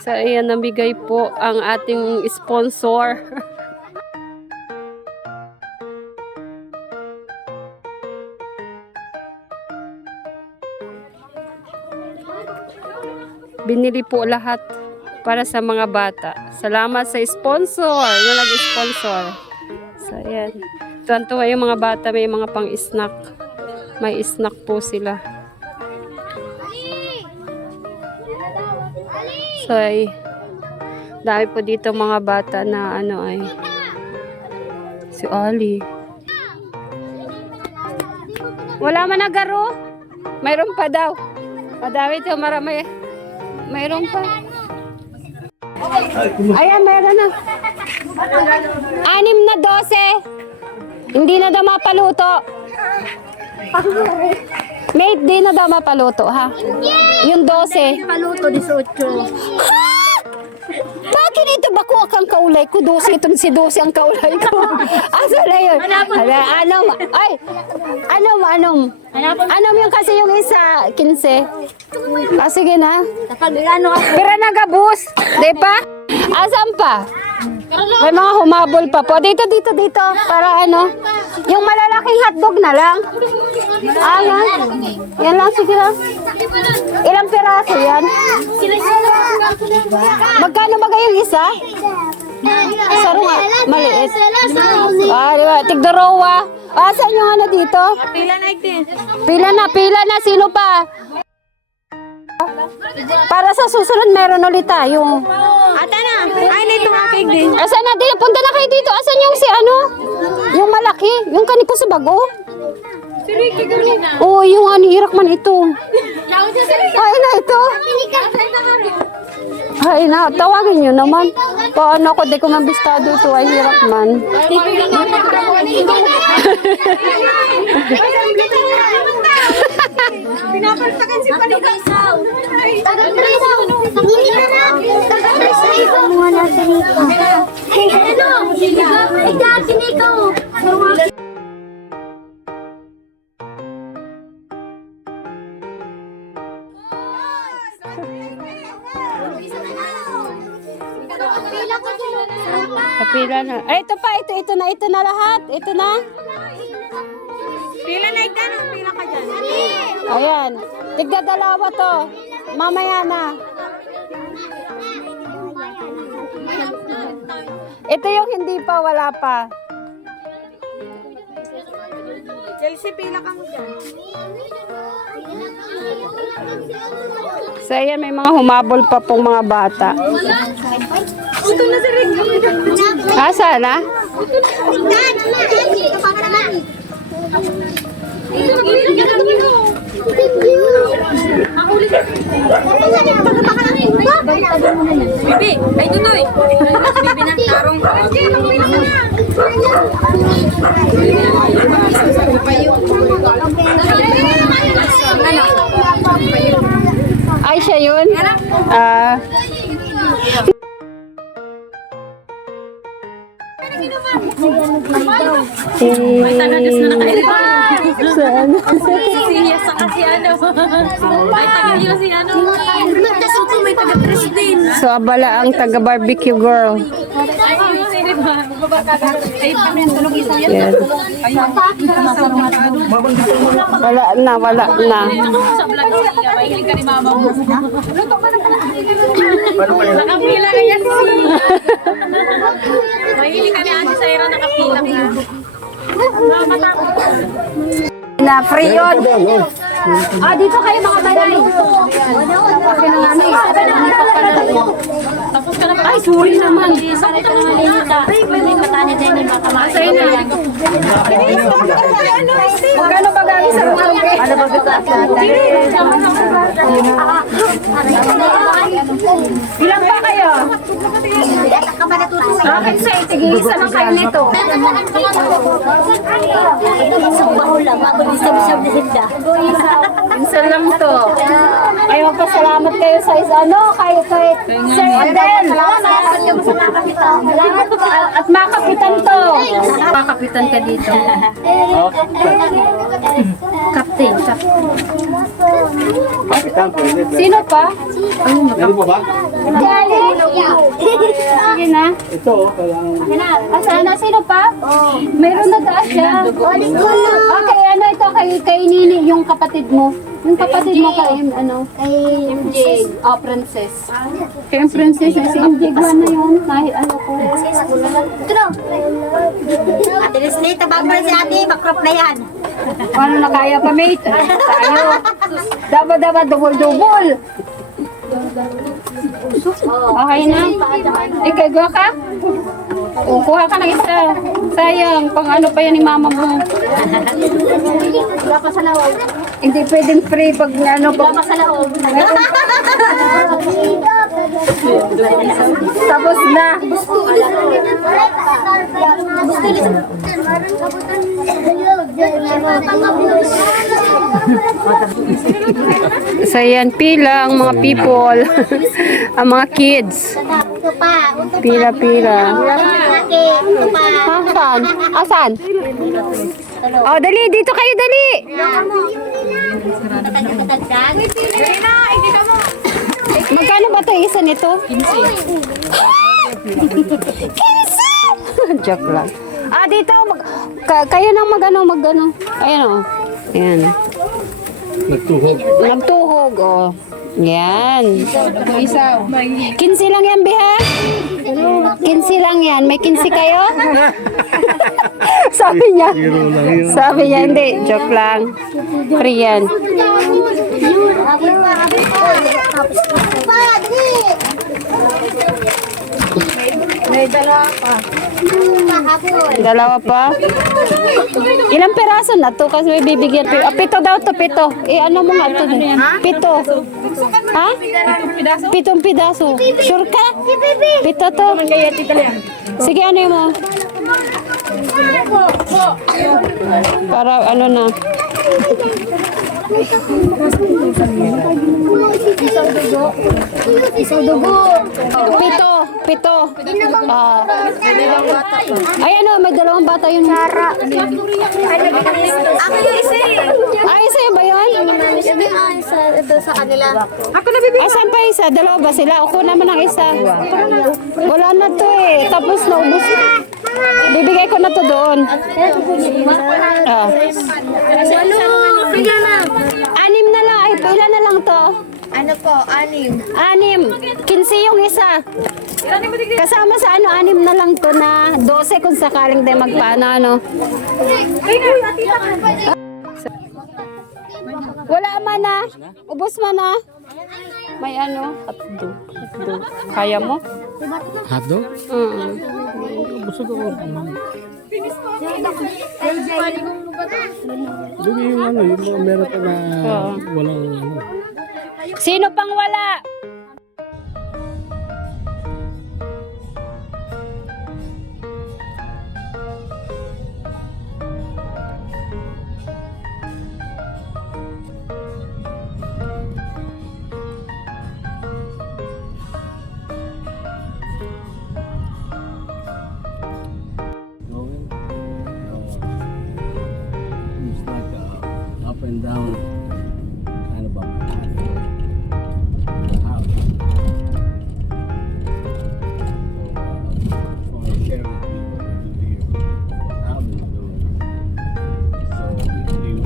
So, ayan, namigay po ang ating sponsor. Binili po lahat para sa mga bata. Salamat sa sponsor na nag-sponsor. So, ayan. Tuwan-tuwa yung mga bata, may mga pang-snack. May snack po sila. So, ay, dami po dito mga bata na ano ay si Ali. Wala man na garo. Mayroon pa daw. Madami ito, marami. Mayroon pa. Ayan, mayroon na. 6 na 12. Hindi na daw mapaluto. Mate, di na daw mapaluto, ha? Yung 12. Paluto 18. Bakit ito ba ko kang kaulay ko? 12 itong si 12 ang kaulay ko. Asa na yun? Anom yung kasi yung isa, 15. Ah, sige na. Pero nagabus. Di pa? Asan pa? May mga humabol pa po. Dito. Para ano? Yung malalaking hotdog na lang. Yan lang, sige lang. Ilang piraso yan? Magkano ba kayong isa? Sarong maliit. Diba? Tigdorowa. Asan yung ano dito? Pila na. Sino pa? Para sa susunod, meron ulit tayo. Ata na. Ay, na itong aking din. Asan na din? Punta na kayo dito. Asan yung si ano? Yung malaki. Yung kaniko sa bago. Si Ricky kanina. Oo, yung ano, hirak man ito. Ay na ito. Ay na, tawagin nyo naman. Paano ako, di ko mabistado ito. Ay hirak man. Pinapalpakan si Paligasaw. Tagaprisaw. Mga nasa nito. Ay, dati nito. Kapila na. Ay, ito pa. Ito na lahat. Ito na. Pila na ito. Pila ka dyan. Ayan. Tigda dalawa to. Mamaya na. Ito yung hindi pa, wala pa. Chelsea, pila ka mo dyan. So, ayan, may mga humabol pa pong mga bata. Ito na si Ricky. Asa na? Bibi, ay tutoy. Bibi ng tarong. Ay, siya yun? May tagagas na nakailip. Saan? Siya sa kasi ano. Ay, tagal yun si ano. Nagkasuto may taga-president. So, abala ang taga-barbecue girl. Ay, sino ba? Ay, kami yung tulog isa yan. Yes. Wala na. Sa vlog siya, mahilig ka ni mama mo. Nakapila ka yan siya. Mahilig ka ni Ate Saira, nakapila ka. Na free yun. Dito kayo mga balay. Tapos ka na ba? Ay, sorry naman. Sanay ka naman nilita. May matanya dyan yung bata mga. Sa'yo na. Magkano ba gawin sa rumah? Ano ba gusto at ilan pa kayo? Akin sa itigisa lang kayo nito. Minsan lang to. Ay, magpasalamat kayo sa ano, kay Sir Adel. At makapitan to. Makapitan ka dito. Kapten. Sino pa? Meron pa ba? Sige na. Ito, kailangan. Asan na? Sino pa? Meron na daas siya. Okay, ano ito kay Nini, yung kapatid mo. Yung kapatid mo kay, ano? Kay MJ. Oh, Princess. Kay Princess, si MJ Gwan na yun. Kahit ano ko. Ate Leslie, tabag mo si ate, bakrop na yan. Paano na kaya pa, mate? Tayo. Dapat double-double. Okay na? Ikagawa ka? O, kuha ka ng isa. Sayang, pang ano pa yan ni mama mo. Wala pa sa loob. Hindi pwedeng free pag ano. Wala pa sa loob. Tapos na. So yan, pila ang mga people. Ang mga kids. Pila-pila. Asan? Asan? Oh, dali. Dito kayo, dali. Magkano ba ito isa nito? 15. Joke lang. Ah, dito. Kayo nang mag-ano. Ayan o. Ayan. Nagtuhog, oh. Yan. 15 lang yan, Biha? 15 lang yan. May 15 kayo? Sabi niya. Hindi. Joke lang. Free yan. May dalawa pa. Dalawa pa? Ilang peraso na to? Kasi may bibigyan. Pito daw to, pito. Ano mo nga to? Pito. Ha? Pitong pidaso. Sure ka? Pito to. Sige, ano mo? Para ano na. Pito. Ay, ano, may dalawang bata yun. Sara. Ako yung isa eh. Ay, isa yun ba yun? Ito sa kanila. Asan pa isa? Dalawa ba sila? Ako naman ang isa. Wala na to eh. Tapos naubos. Bibigay ko na to doon. Ah. Sige na. 6 na lang. Ay, ilan na lang to? Ano po, 6. 6. 15 yung isa. Kasama sa ano, 6 na lang to na 12 kung sakaling tayo magpaano, ano. Wala man na. Ubos man na. May ano, hotdog. Kaya mo? Hotdog? Busog ako. Doon yung ano, yung mga meron pa na walang ano. Sino pang wala? It's like up and down kind of a path out. So I share with people what I do here, what I've been doing. So if you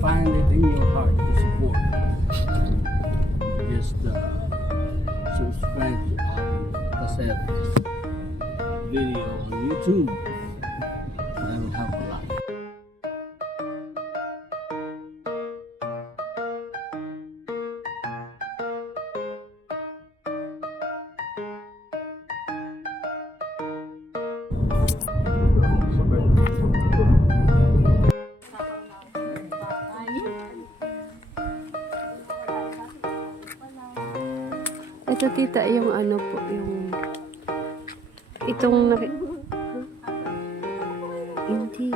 find it in your heart to support, just subscribe to Caseros video on YouTube. That'll help a lot. Ito tita, yung ano po, yung itong hindi